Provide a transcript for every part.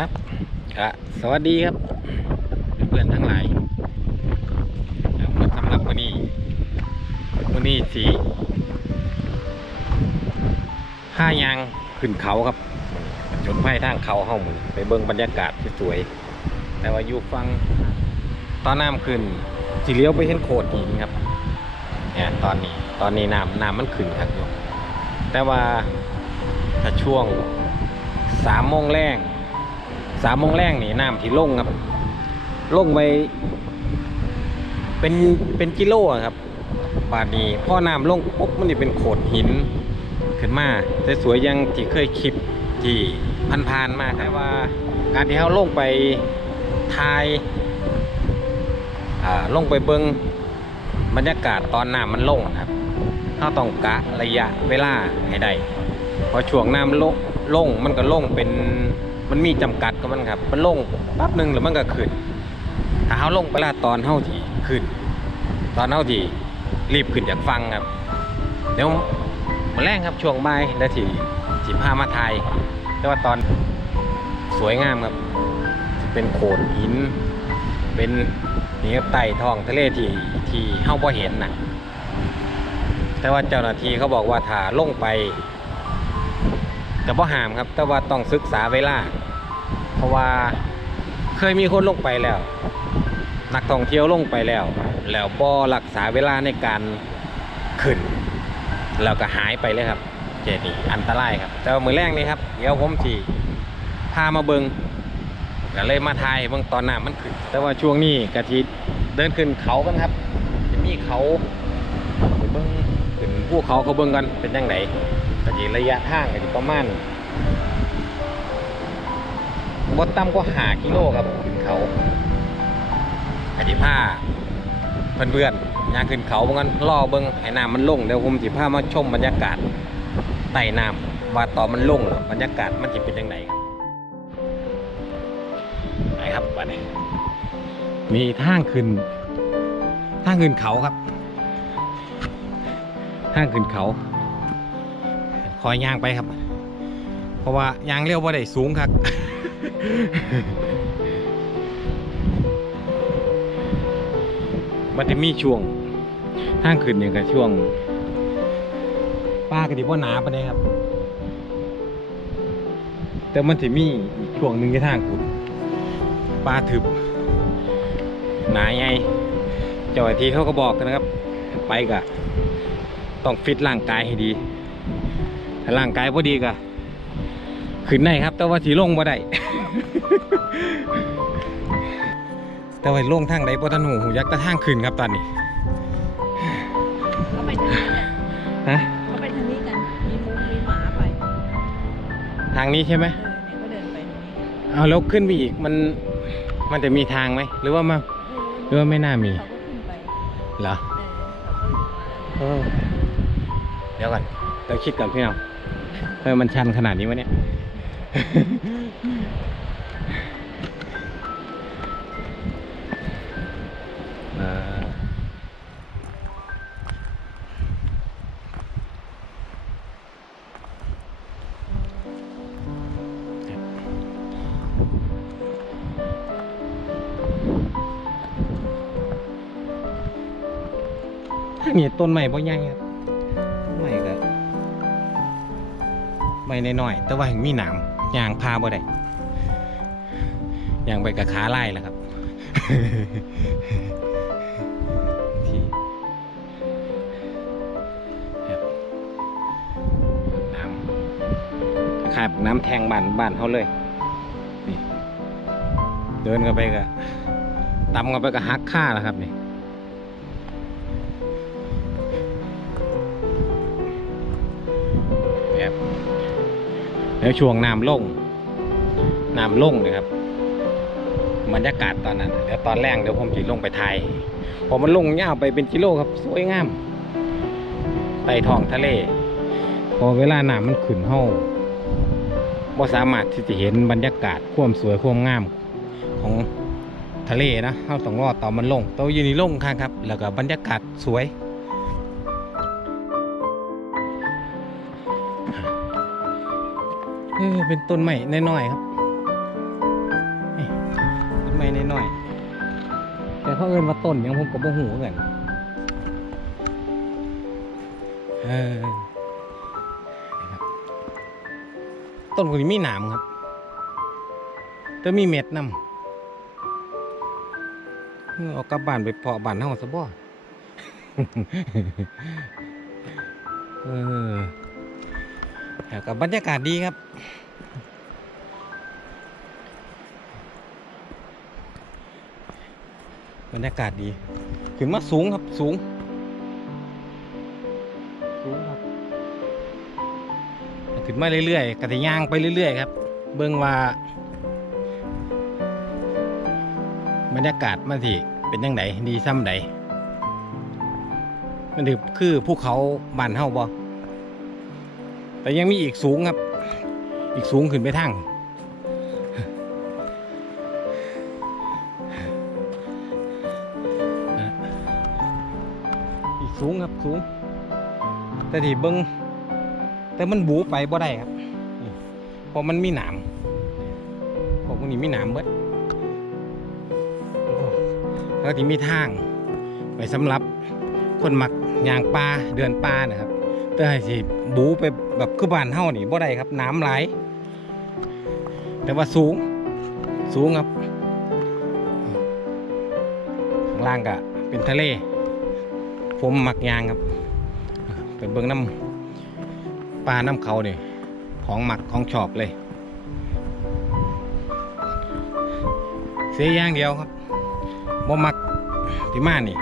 ครับก็สวัสดีครับ เพื่อนๆทั้งหลายสำหรับวันนี้วันนี้สีห้ายางขึ้นเขาครับจนไพ่ทางเขาห้องมือไปเบิ่งบรรยากาศที่สวยแต่ว่าอยู่ฟังตอนน้ำขึ้นสีเลี้ยวไปเห็นโขดหินครับเนี่ยตอนนี้ตอนนี้น้ำน้ำมันขึ้นครับอยู่แต่ว่าถ้าช่วงสามโมงแรง สามโมงแรงนี่น้ำที่ลงครับ ลงไปเป็นเป็นกิโลครับบาดนี้พ่อน้ำลงปุ๊บมันจะเป็นโขดหินขึ้นมาแต่สวยยังที่เคยคลิปที่ผ่านๆมาแต่ว่า การที่เขาลงไปทายอ่าลงไปเบิงบรรยากาศตอนน้ำมันลงครับเขาต้องกะระยะเวลาให้ได้พราะช่วงน้ำลงลงมันก็ลงเป็น มันมีจำกัดก็มันครับ มันลงแป๊บหนึ่งหรือมันก็ขึ้น ถ้าเขาลงไปละตอนเท่าที่ขึ้น ตอนเท่าที่รีบขึ้นจากฟังครับ เดี๋ยวมาแรงครับช่วงบ่ายแล้ที่สิพามาไทยแต่ว่าตอนสวยงามครับ เป็นโขดหิน เป็นนี่ครับไต่ท้องทะเลที่ที่เฮาพอเห็นนะแต่ว่าเจ้าหน้าที่เขาบอกว่าถ้าลงไปจะบ่หามครับ แต่ว่าต้องศึกษาเวลา เพราะว่าเคยมีคนลงไปแล้ว นักท่องเที่ยวลงไปแล้ว แล้วบ่รักษาเวลาในการขึ้น แล้วก็หายไปเลยครับ เจนี่อันตรายครับ แต่ว่ามือแรกนี่ครับเดี๋ยวผมสีพามาเบิงก็เลยมาทายเบิงตอนหน้ำมันขึ้น แต่ว่าช่วงนี้กะทิเดินขึ้นเขากันครับ จะมีเขาไปเบิงขึ้นภูเขาเขาเบิงกันเป็นยังไงกะทิระยะทางกะทิประมาณ บดต่ำกว่าหากิโลครับขึ้นเขากะทิผ้าเพื่อนๆยางขึ้นเขาเบิ่งกันล่อเบิงให้น้ำมันลงเดี๋ยวผมสิพามาชมบรรยากาศใต้น้ำว่าตอนมันลงบรรยากาศมันจะเป็นยังไงครับไปครับวันนี้มีทางขึ้นทางขึ้นเขาครับทางขึ้นเขาคอยย่างไปครับ เพราะว่ายางเร็วว่าได้สูงครับ มันจะมีช่วงทางขึ้นเนี่ยกับช่วง ป้ากระดิบว่าหนาปะเนี่ยครับ แต่มันจะมีอีกช่วงหนึ่งที่ทางขึ้นป้าถึบหนาไงเจ้าหน้าที่เขาก็บอกกันนะครับ ไปกะต้องฟิตร่างกายให้ดีถ้าร่างกายพอดีกะ ขึ้นได้ครับ แต่ว่าสีลงบ่ได้ แต่ว่าลงทางใดบ่ทันหูหูยักษ์แต่ทางขึ้นครับตอนนี้ก็ไปทางนี้กันฮะก็ไปทางนี้กัน มีหมูมีหมาไปทางนี้ใช่ไหมเออเนี่ยก็เดินไปทางนี้เอาแล้วขึ้นไปอีกมันมันจะมีทางไหมหรือว่ามาหรือว่าไม่น่ามีเขาก็ขึ้นไปเหรอ เออเขาก็ลงมาเออเดี๋ยวก่อนเดี๋ยวคิดก่อนพี่น้องเออมันชันขนาดนี้วะเนี่ย เอ่อทางนี้ต้นใหม่บ่ใหญ่ครับต้นใหม่ก็ใบน้อยๆแต่ว่าแห่งมีหนาม ยางพาบ่ได้ยางไปกับขาไล่แหละครับที่ครับน้ำคล้ายน้ำแทงบ้านบ้านเขาเลยนี่เดินกันไปก็ตำกันไปก็หักค่าแล้วครับนี่ แล้วช่วงน้ำลงน้ำลงนะครับบรรยากาศตอนนั้นเดี๋ยวตอนแรกเดี๋ยวผมจะลงไปถ่ายพอมันลงยาวไปเป็นกิโลครับ สวยงามไต่ท้องทะเล พอเวลาน้ำมันขึ้นเฮาบ่สามารถที่จะเห็นบรรยากาศความสวยความงามของทะเลนะเฮาต้องรอดตอนมันลงตัวยืนนี่ลงข้างครับ แล้วก็บรรยากาศสวย เออเป็นต้นไม้น้อยๆครับไม้น้อยๆแต่เขาเอิ้นว่าต้นหยังผมก็บ่ฮู้เหมือนกันเออต้นพวกนี้มีหนามครับแต่มีเม็ดนำเอากลับบ้านไปเพาะบ้านเฮาซะบ่เออ กับบรรยากาศดีครับ บรรยากาศดี ขึ้นมาสูงครับสูง สูงครับขึ้นมาเรื่อยๆกระทย่างไปเรื่อยๆครับ เบิ่งว่า บรรยากาศมันที่เป็นยังไงดีซ้ำใดมันถือคือภูเขาบานเฮาบ่ แต่ยังมีอีกสูงครับ อีกสูงขึ้นไปทางอีกสูงครับสูง แต่ที่เบิงแต่มันบูไปบ่ได้ครับเพราะมันมีหนามพวกนี้มีหนามเบิดโอ้แล้วที่มีทางไปสำหรับคนมักยางปลาเดือนปลานะครับแต่ให้สิบูไป แบบคือบ้านเฮานี่บ่ได้ครับน้ำไหลแต่ว่าสูง สูงครับ ข้างล่างก็เป็นทะเล ผมมักยางครับ เป็นเบิ้องน้ำปลาน้ำเขาเนี่ยของหมักของชอบเลย เสียอย่างเดียวครับบ่มักที่มานี่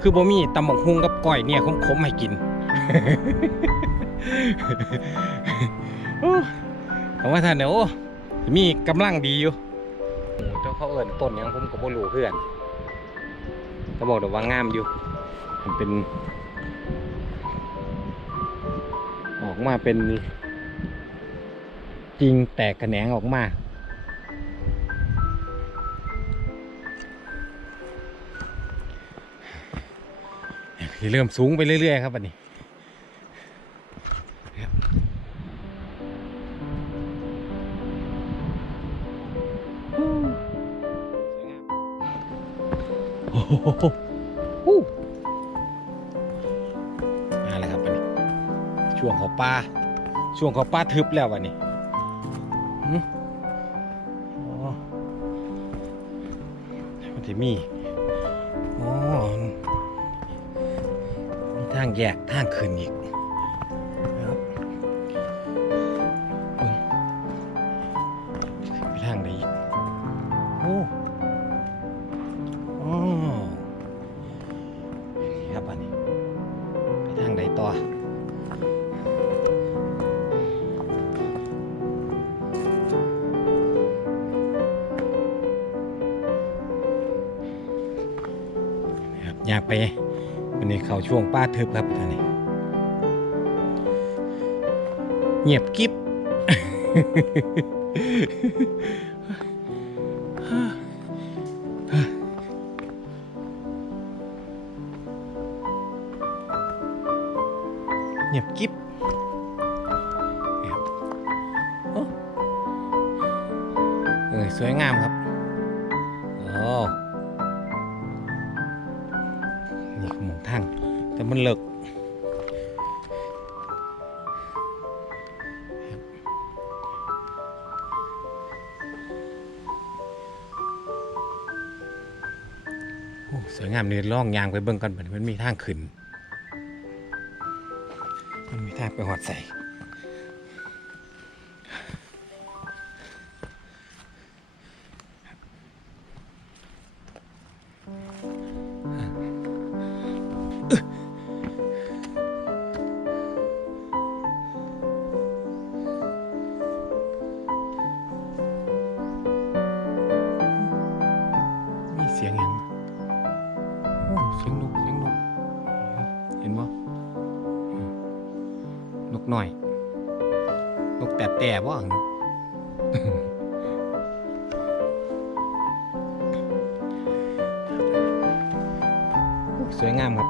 คือบ่มีตำบักฮุงกับก้อยเนี่ยขมๆให้กิน โอ้ผมว่าท่านเนี่ยโอ้มีกำลังดีอยู่เจ้าเขาเอิ้นต้นยังผมก็บ่รู้เพื่อนก็บอกแต่ว่างามอยู่ มันเป็น ออกมาเป็นจริงแตกแขนงออกมาเริ่มสูงไปเรื่อยๆครับวันนี้ โอ้โหฮู้มาแล้วครับวันนี้ ช่วงเขาป้า ช่วงเขาป้าทึบแล้ววันนี้หึอ๋อมันจะมีอ๋อมีทางแยกทางขึ้นอีก ยากไปวันนี้เข้าช่วงป้าทึบครับท่านนี้เงียบกิ๊บเงียบกิ๊บครับโอ้เออสวยงามครับ มันเลิกสวยงามนี่ล่องยางไปเบิ่งกันบัดนี้มันมีทางขึ้น มันมีทางไปหอดใส่ นกแต่แต่ว่างสวยงามครับ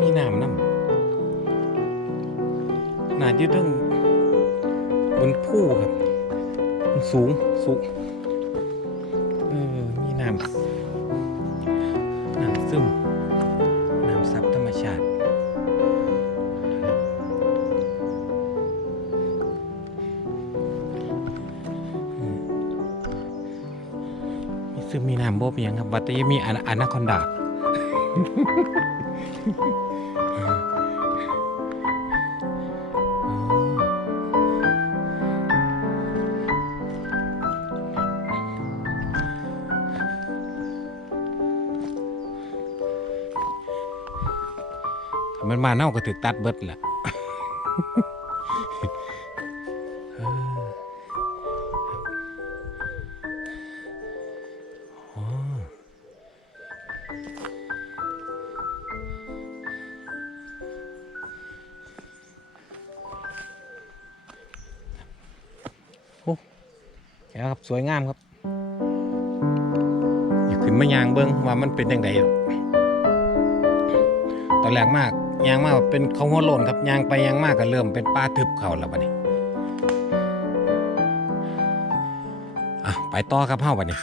มีน้ำน้ำหนาดยืดเรื่องบนผู้ครับ สูง สูง น้ำน้ำซึมน้ำซับธรรมชาติมีซึมมีน้ำบ่เพียงครับวัดแต่ยังมีอาอนาคอนดา มันมาเน่าก็ถึกตัดเบิดแหละเอออ๋อโอ้แก้วครับสวยงามครับ อย่าขึ้นมายางเบิ้งว่ามันเป็นยังไงตอนแรกมาก ยางมากเป็นเขาหัวโลนครับยางไปยางมากก็เริ่มเป็นป้าทึบเขาแล้วบัดนี้อะไปต่อครับเฮ้าบัดนี้